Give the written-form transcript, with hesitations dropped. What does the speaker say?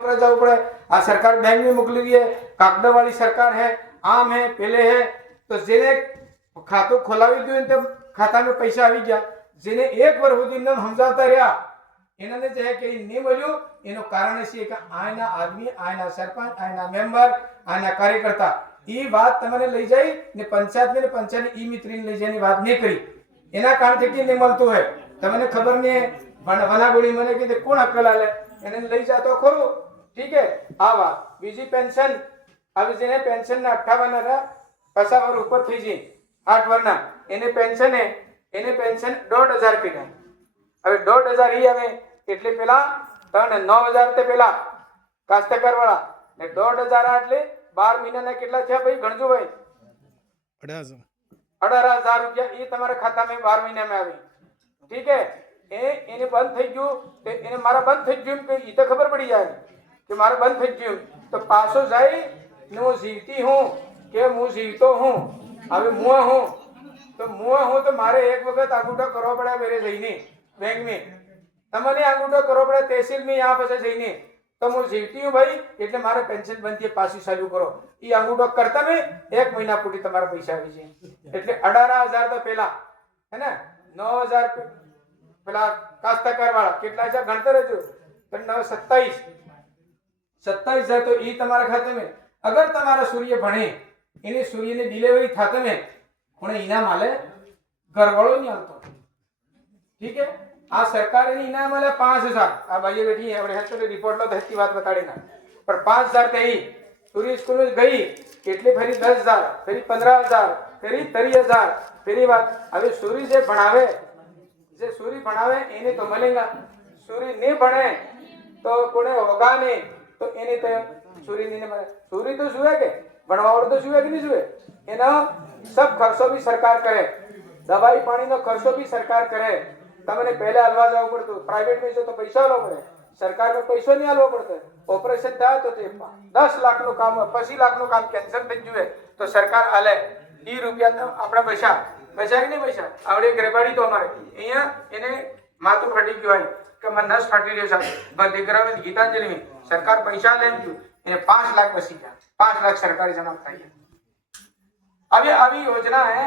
जाओ पड़े। आ सरकार बैंक में मोकली रही है, कागड़ा वाली सरकार है, आम है, पहले है तो जेने खातो खोलावी दियो तो खाता में पैसा આવી ગયા। જેને એક વર્ષ સુધી ન સમજાવતા રહ્યા એનાને જે કે નહીં મળ્યું એનું કારણ છે કે આના આદમી, આના સરપંચ, આના મેમ્બર, આના કાર્યકર્તા એ વાત તમને લઈ જાય ને પંચાયત ને પંચાયત ઈ મિત્રીને લઈ જવાની વાત નહીં કરી એના કારણથી કે નહીં મળતું હોય તમને ખબર નહીં વનાગોળી મને કે કોણ અકલ આલે એને લઈ જાતો ખરું। ठीक है, आ बात बीजी पेंशन अभी जेने पेंशन ना 58 ना 50 वर ऊपर थी जी 8 वरना एने पेंशन है, एने पेंशन 1500 पीना। હવે 1500 ही हमें એટલે પેલા 9000 તે પેલા કાસ્તકાર વાળા ને 1500 એટલે 12 મહિનાના કેટલા થયા ભાઈ ગણજો ભાઈ 18000 રૂપિયા એ તમારા ખાતામાં 12 મહિના में આવી। ठीक है, એને બંધ થઈ ગયું તે એને મારા બંધ થઈ ગયું કે ઈ તો ખબર પડી જાય કે મારે બંધ થઈ ગયું તો પાછો જાય ને હું જીવતી हूं કે હું જીવતો हूं। હવે મુઆ हूं तो मारे एक वक्त अंगूठो करવો પડે मेरे જઈને बैंक में તમને अंगूठो करવો પડે तहसील में यहाँ પાસે જઈને तो હું જીવતી हूं भाई એટલે મારે पेंशन બંધી પાછી ચાલુ કરો ઈ अंगूठो करता में 1 મહિના પૂટી તમારા પૈસા આવી જાય એટલે 18000 તો પેલા હે ને 9000 પેલા કાસ્તકાર વાળા કેટલા છે ગણતર રહેજો 27,000 तो ई तुम्हारे खाते में अगर तुम्हारा सूर्य बने इन्हें सूर्य ने डिलीवरी खाते में उन्हें इनाम आले घरवालों नहीं आलतो। ठीक है, आ सरकार ने इनाम आले 5000 आ भाई बैठी है अपने हेल्थ रिपोर्ट लो धरती बात बता देना पर 5000 ते ही सूर्य स्कूल में गई એટલે ફરી 10000 ફરી 15000 ફરી 30000 ફરી વાત હવે सूर्य जे ભણાવે એને તો મળેगा सूर्य नहीं भणे तो कोने होगा नहीं तो एने तो सूर्य नहीं मरे सूर्य तो सुए के भणवावाळो तो सुए कि नहीं सुए एना सब खर्चो भी सरकार करे दवाई पानी नो खर्चो भी सरकार करे तमने पहले हलवा जाव पड़तो प्राइवेट में जो तो पैसा आलो पड़े सरकार में पैसो नहीं आलो पड़तो ऑपरेशन था तो 10 लाख नो काम 25 लाख नो काम कैंसर થઈ જુએ तो सरकार आले ई रुपया तो आपड़ा पैसा कि नहीं पैसा आवड़े गरीबाड़ी तो हमारे અહીંયા એને માથું ફટી ગયું કે મને નસ ફાટી રહ્યો છે બ દીકરાને ગીતાંજલિ में सरकार पैसा लेम जो એને 5 लाख बसी गया 5 लाख सरकारी जमा कराई। अभी योजना है